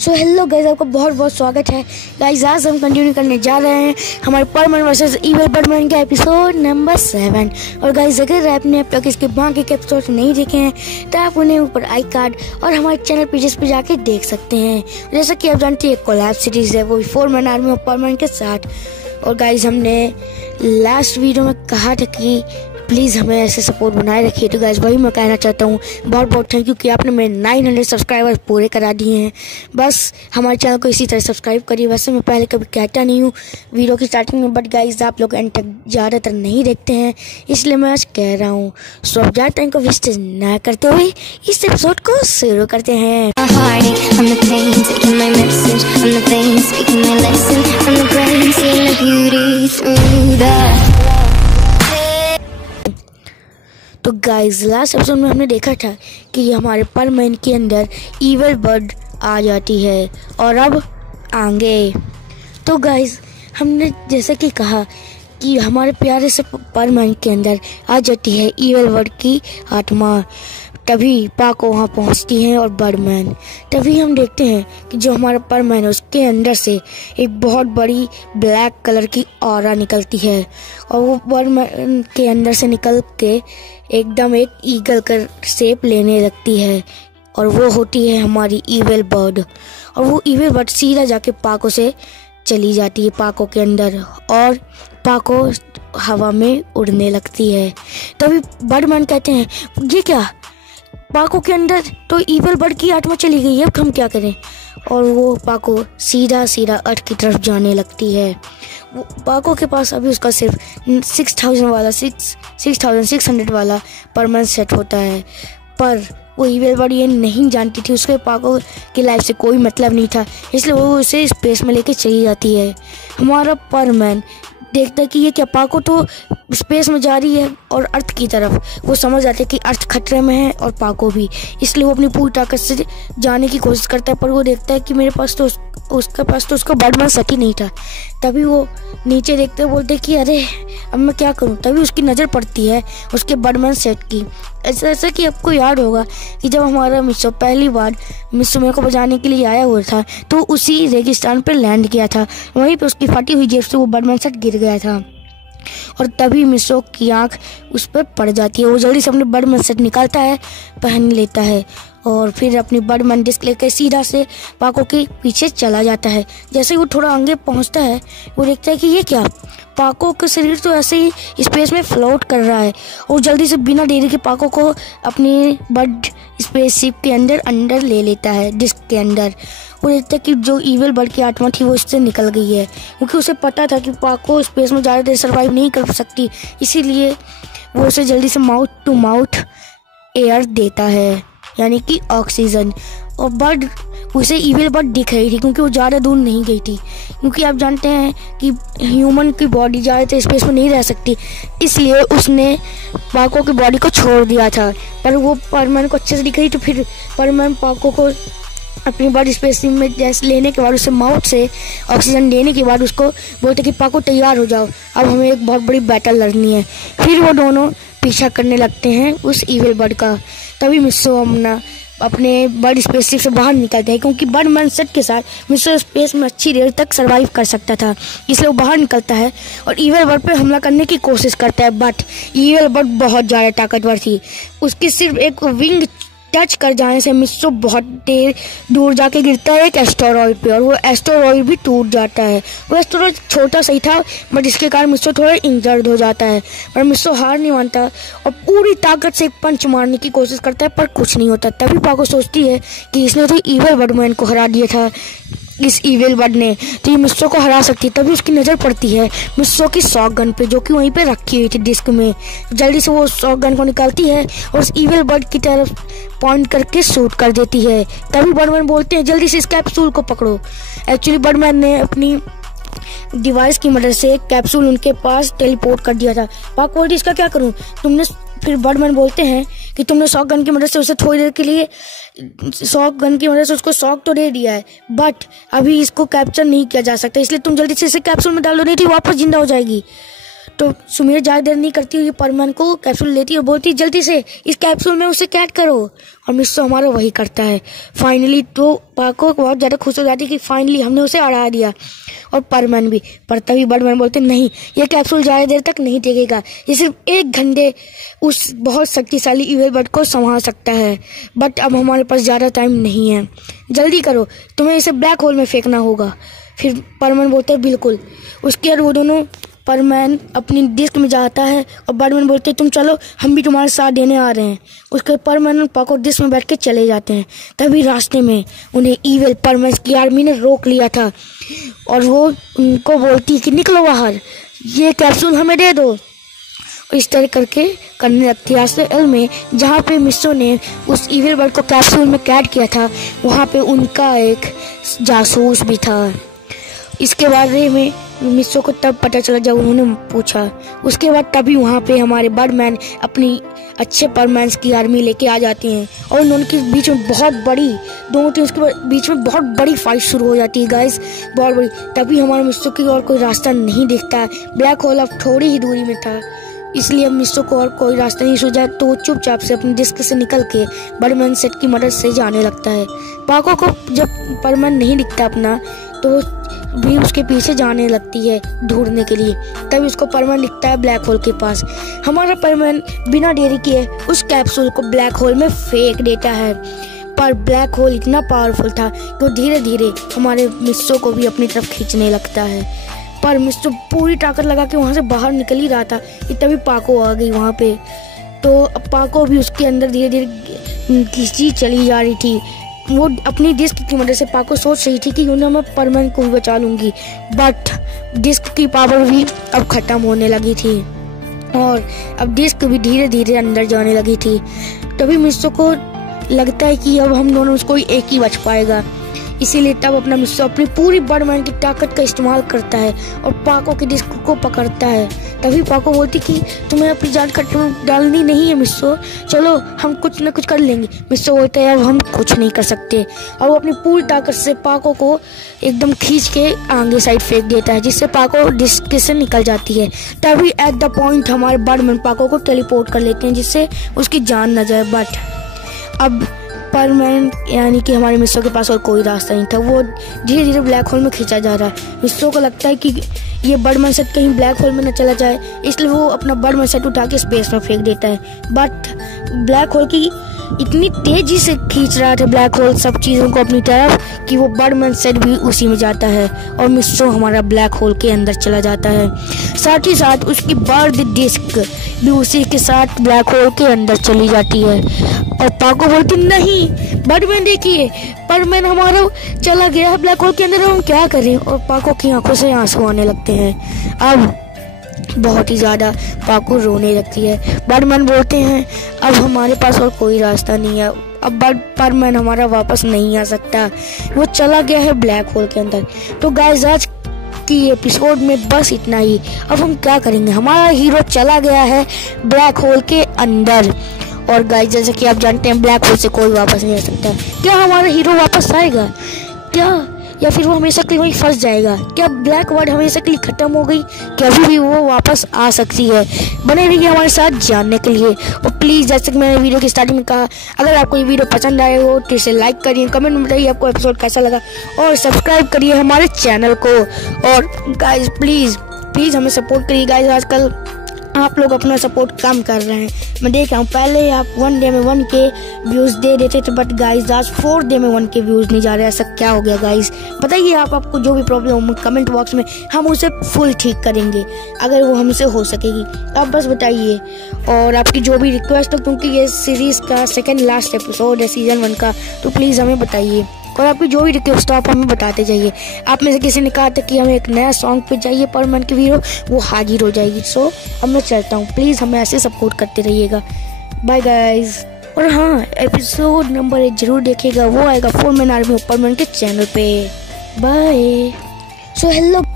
So hello guys, आपका बहुत बहुत स्वागत है गाइस। आज हम कंटिन्यू करने जा रहे हैं हमारे परमन वर्सेस इविल बर्डमैन का एपिसोड नंबर 7। और गाइस, अगर आपने अब तक इसके बाकी के एपिसोड नहीं देखे हैं तो आप उन्हें ऊपर आई कार्ड और हमारे चैनल पेजेस पे जाके देख सकते हैं। जैसा कि आप जानते हैं, कोलैब सीरीज है, वो भी 4-मैन आर्मी ऑफ परमन के साथ। और गाइस, हमने लास्ट वीडियो में कहा था कि प्लीज़ हमें ऐसे सपोर्ट बनाए रखिए। तो गाइस, वही मैं कहना चाहता हूँ, बहुत बहुत थैंक यू कि आपने मेरे 900 सब्सक्राइबर्स पूरे करा दिए हैं। बस हमारे चैनल को इसी तरह सब्सक्राइब करिए। वैसे मैं पहले कभी कहता नहीं हूँ वीडियो की स्टार्टिंग में, बट गाइस आप लोग एंड तक ज़्यादातर नहीं देखते हैं, इसलिए मैं आज कह रहा हूँ। सो अब ज़्यादा टाइम को वेस्ट ना करते हुए इस एपिसोड को शुरू करते हैं। तो गाइस, लास्ट एपिसोड में हमने देखा था कि हमारे परमैन के अंदर इविल बर्ड आ जाती है और अब आगे। तो गाइस, हमने जैसा कि कहा कि हमारे प्यारे से परमैन के अंदर आ जाती है इविल बर्ड की आत्मा। तभी पाको वहाँ पहुँचती हैं और बर्डमैन। तभी हम देखते हैं कि जो हमारा परमैन है उसके अंदर से एक बहुत बड़ी ब्लैक कलर की ऑरा निकलती है और वो बर्डमैन के अंदर से निकल के एकदम एक ईगल का शेप लेने लगती है और वो होती है हमारी इविल बर्ड। और वो इविल बर्ड सीधा जाके पाको से चली जाती है पाको के अंदर और पाको हवा में उड़ने लगती है। तभी बर्डमैन कहते हैं, ये क्या, पाको के अंदर तो इविल बर्ड की आत्मा चली गई है, अब हम क्या करें। और वो पाको सीधा सीधा अर्थ की तरफ जाने लगती है। वो पाको के पास अभी उसका सिर्फ 6600 वाला परमानेंट सेट होता है, पर वो इविल बर्ड ये नहीं जानती थी, उसके पाको की लाइफ से कोई मतलब नहीं था, इसलिए वो उसे स्पेस में लेके चली जाती है। हमारा परमैन देखता है कि ये क्या, पाको तो स्पेस में जा रही है और अर्थ की तरफ। वो समझ जाते हैं कि अर्थ खतरे में है और पाको भी, इसलिए वो अपनी पूरी ताकत से जाने की कोशिश करता है, पर वो देखता है कि मेरे पास तो उसके पास तो उसका बर्डमैन सेट ही नहीं था। तभी वो नीचे देखते बोलते कि अरे अब मैं क्या करूं। तभी उसकी नज़र पड़ती है उसके बर्डमैन सेट की। ऐसा कि आपको याद होगा कि जब हमारा मिस्सो पहली बार मिस्सो मेरे को बचाने के लिए आया हुआ था तो उसी रेगिस्तान पर लैंड किया था, वहीं पे उसकी फटी हुई जेब से वो बर्डमैन सेट गिर गया था। और तभी मिस्सो की आंख उस पर पड़ जाती है। वो जल्दी से अपने बर्डमैन सेट निकालता है, पहन लेता है और फिर अपनी बर्डमैन डिस्क लेकर सीधा से पाको के पीछे चला जाता है। जैसे ही वो थोड़ा आगे पहुंचता है, वो देखता है कि ये क्या, पाको का शरीर तो ऐसे ही स्पेस में फ्लोट कर रहा है। और जल्दी से बिना देरी के पाको को अपनी बर्ड स्पेसशिप के अंदर ले लेता है, डिस्क के अंदर। वो देखता है कि जो इविल बर्ड की आत्मा थी वो इससे निकल गई है, क्योंकि उसे पता था कि पाको स्पेस में ज़्यादा देर सर्वाइव नहीं कर सकती, इसीलिए वो उसे जल्दी से माउथ टू माउथ एयर देता है, यानी कि ऑक्सीजन। और बर्ड उसे इविल बर्ड दिख रही थी क्योंकि वो ज़्यादा दूर नहीं गई थी, क्योंकि आप जानते हैं कि ह्यूमन की बॉडी ज़्यादा स्पेस में नहीं रह सकती, इसलिए उसने पाको की बॉडी को छोड़ दिया था। पर वो परमैन को अच्छे से दिख रही, तो फिर परमैन पाको को अपनी बॉडी स्पेस में जैसे लेने के बाद उसे माउथ से ऑक्सीजन देने के बाद उसको बोलते कि पाको तैयार हो जाओ, अब हमें एक बहुत बड़ी बैटल लड़नी है। फिर वो दोनों पीछा करने लगते हैं उस इविल बर्ड का। तभी मिस्सो अपने बर्ड स्पेसशिप से बाहर निकलते हैं, क्योंकि बर्डमैन सेट के साथ मिस्सो स्पेस में अच्छी देर तक सर्वाइव कर सकता था, इसलिए वो बाहर निकलता है और इविल बर्ड पर हमला करने की कोशिश करता है। बट इविल बर्ड बहुत ज़्यादा ताकतवर थी, उसकी सिर्फ एक विंग टच कर जाने से मिस्सो बहुत देर दूर जाके गिरता है एक एस्टेरॉयड पे, और वो एस्टेरॉयड भी टूट जाता है। वो एस्टेरॉयड छोटा सही था, बट इसके कारण मिस्सो थोड़ा इंजर्ड हो जाता है, पर मिस्सो हार नहीं मानता और पूरी ताकत से एक पंच मारने की कोशिश करता है, पर कुछ नहीं होता। तभी पाको सोचती है कि इसने तो इविल बर्डमैन को हरा दिया था, इस इविल बर्ड ने तो ये मिस्सो को हरा सकती है। तभी उसकी नज़र पड़ती है मिस्सो की शॉट गन पे, जो कि वहीं पे रखी हुई थी डिस्क में। जल्दी से वो शॉट गन को निकालती है और उस इविल बर्ड की तरफ पॉइंट करके शूट कर देती है। तभी बर्डमैन बोलते हैं, जल्दी से इस कैप्सूल को पकड़ो। एक्चुअली बर्डमैन ने अपनी डिवाइस की मदद से एक कैप्सूल उनके पास टेलीपोर्ट कर दिया था। पाको बोलती, इसका क्या करूं तुमने। फिर बर्डमैन बोलते हैं कि तुमने शॉट गन की मदद से उसे थोड़ी देर के लिए उसको शॉक तो दे दिया है, बट अभी इसको कैप्चर नहीं किया जा सकता, इसलिए तुम जल्दी से इसे कैप्सूल में डालो, नहीं तो वापस जिंदा हो जाएगी। तो सुमीर ज़्यादा देर नहीं करती हुई परमैन को कैप्सूल लेती और बोलती जल्दी से इस कैप्सूल में उसे कैद करो, और मिस्सो हमारा वही करता है। फाइनली तो पाको बहुत ज़्यादा खुश हो जाती है कि फाइनली हमने उसे हरा दिया, और परमैन भी। पर तभी बर्डमैन बोलते नहीं, ये कैप्सूल ज़्यादा देर तक नहीं टिकेगा, ये सिर्फ 1 घंटे उस बहुत शक्तिशाली इविल बर्ड को संभाल सकता है, बट अब हमारे पास ज़्यादा टाइम नहीं है, जल्दी करो, तुम्हें इसे ब्लैक होल में फेंकना होगा। फिर परमैन बोलते हैं बिल्कुल। उसके बाद वो दोनों, परमैन अपनी डिस्क में जाता है और बर्डमैन बोलते हैं तुम चलो, हम भी तुम्हारे साथ देने आ रहे हैं। उसके बाद परमैन और पाको डिस्क में बैठ के चले जाते हैं। तभी रास्ते में उन्हें इविल परमैन की आर्मी ने रोक लिया था, और वो उनको बोलती है कि निकलो बाहर, ये कैप्सूल हमें दे दो। इस तरह करके करने लगती है। रास्ते एल में जहाँ पे मिस्सो ने उस इविल बर्ड को कैप्सूल में कैद किया था, वहाँ पे उनका एक जासूस भी था। इसके बारे में मिस्सो को तब पता चला जब उन्होंने पूछा। उसके बाद तभी वहाँ पे हमारे बर्डमैन अपनी अच्छे परमैन्स की आर्मी लेके आ जाती हैं, और उन दोनों के बीच में बहुत बड़ी, दोनों टीम्स के बीच में बहुत बड़ी फाइट शुरू हो जाती है गाइस, बहुत बड़ी। तभी हमारे मिस्सो की और कोई रास्ता नहीं दिखता। ब्लैक होल अब थोड़ी ही दूरी में था, इसलिए अब मिस्सो को और कोई रास्ता नहीं सूझा, तो वो चुपचाप से अपनी डिस्क से निकल के बर्डमैन सेट की मदद से जाने लगता है। पाको को जब परमैन नहीं दिखता अपना, तो भी उसके पीछे जाने लगती है ढूंढने के लिए। तभी उसको परमैन दिखता है ब्लैक होल के पास। हमारा परमैन बिना देरी किए उस कैप्सूल को ब्लैक होल में फेंक देता है, पर ब्लैक होल इतना पावरफुल था कि वो धीरे धीरे हमारे मिस्सो को भी अपनी तरफ खींचने लगता है। पर मिस्सो पूरी ताकत लगा के वहाँ से बाहर निकल ही रहा था कि तभी पाको आ गई वहाँ पे। तो अब पाको भी उसके अंदर धीरे धीरे खींची चली जा रही थी। वो अपनी डिस्क की मदद से पाको सोच रही थी कि उन्हें मैं परमैन को भी बचा लूंगी, बट डिस्क की पावर भी अब खत्म होने लगी थी, और अब डिस्क भी धीरे धीरे अंदर जाने लगी थी। तभी मिस्सो को लगता है कि अब हम दोनों उसको एक ही बच पाएगा, इसीलिए तब अपना मिस्सो अपनी पूरी बर्डमैन की ताकत का इस्तेमाल करता है और पाको की डिस्क को पकड़ता है। तभी पाको बोलती कि तुम्हें अपनी जान खतरे में डालनी नहीं है मिस्सो, चलो हम कुछ न कुछ कर लेंगे। मिस्सो बोलता है अब हम कुछ नहीं कर सकते, और वो अपनी पूरी ताकत से पाको को एकदम खींच के आगे साइड फेंक देता है, जिससे पाको डिस्क से निकल जाती है। तभी एट द पॉइंट हमारे बर्डमैन पाको को टेलीपोर्ट कर लेते हैं, जिससे उसकी जान न जाए। बट अब परमैन यानी कि हमारे मिस्सो के पास और कोई रास्ता नहीं था, वो धीरे धीरे ब्लैक होल में खींचा जा रहा है। मिस्सो को लगता है कि ये बर्डमैन सेट कहीं ब्लैक होल में न चला जाए, इसलिए वो अपना बर्डमैन सेट उठा के स्पेस में फेंक देता है। बट ब्लैक होल की इतनी तेजी से खींच रहा था ब्लैक होल सब चीज़ों को अपनी तरफ कि वो बर्डमैन सेट भी उसी में जाता है, और मिस्सो हमारा ब्लैक होल के अंदर चला जाता है। साथ ही साथ उसकी बर्ड डिस्क भी उसी के साथ ब्लैक होल के अंदर चली जाती है। और पाको बोलती नहीं बर्डमैन देखिए, परमैन हमारा चला गया है ब्लैक होल के अंदर, हम क्या करें। और पाको की आंखों से आंसू आने लगते हैं। अब बहुत ही ज़्यादा पाको रोने लगती है। बर्डमैन बोलते हैं अब हमारे पास और कोई रास्ता नहीं है, अब परमैन हमारा वापस नहीं आ सकता, वो चला गया है ब्लैक होल के अंदर। तो गाइस आज की एपिसोड में बस इतना ही। अब हम क्या करेंगे, हमारा हीरो चला गया है ब्लैक होल के अंदर, और गाइस जैसे कि आप जानते हैं ब्लैक होल से कोई वापस नहीं आ सकता। क्या हमारा हीरो वापस आएगा क्या, या फिर वो हमेशा के लिए वहीं फंस जाएगा? क्या ब्लैक वर्ड हमेशा के लिए खत्म हो गई? कभी भी वो वापस आ सकती है? बने रहिए हमारे साथ जानने के लिए। और प्लीज़ जैसे कि मैंने वीडियो की स्टार्टिंग में कहा, अगर आपको ये वीडियो पसंद आए हो तो इसे लाइक करिए, कमेंट में बताइए आपको एपिसोड कैसा लगा, और सब्सक्राइब करिए हमारे चैनल को। और गाइज प्लीज़ हमें सपोर्ट करिए। गाइज आजकल आप लोग अपना सपोर्ट कम कर रहे हैं, मैं देख रहा हूँ। पहले आप 1 डे में 1K व्यूज़ दे देते थे, बट गाइस आज 4 डे में 1K व्यूज़ नहीं जा रहे। ऐसा क्या हो गया गाइस? बताइए आपको जो भी प्रॉब्लम हो कमेंट बॉक्स में, हम उसे फुल ठीक करेंगे अगर वो हमसे हो सकेगी। आप बस बताइए, और आपकी जो भी रिक्वेस्ट हो, क्योंकि ये सीरीज़ का सेकेंड लास्ट एपिसोड है सीजन 1 का, तो प्लीज़ हमें बताइए। और आपकी जो भी रिक्वेस्ट हो आप हमें बताते जाइए। आप में से किसी ने कहा था कि हमें एक नया सॉन्ग पे चाहिए परमैन की वीडियो, वो हाजिर हो जाएगी। सो अब मैं चलता हूँ, प्लीज़ हमें ऐसे सपोर्ट करते रहिएगा। Bye guys. और हाँ, एपिसोड नंबर 1 जरूर देखिएगा, वो आएगा 4 मैन आर्मी परमैन के चैनल पे। बाय। So hello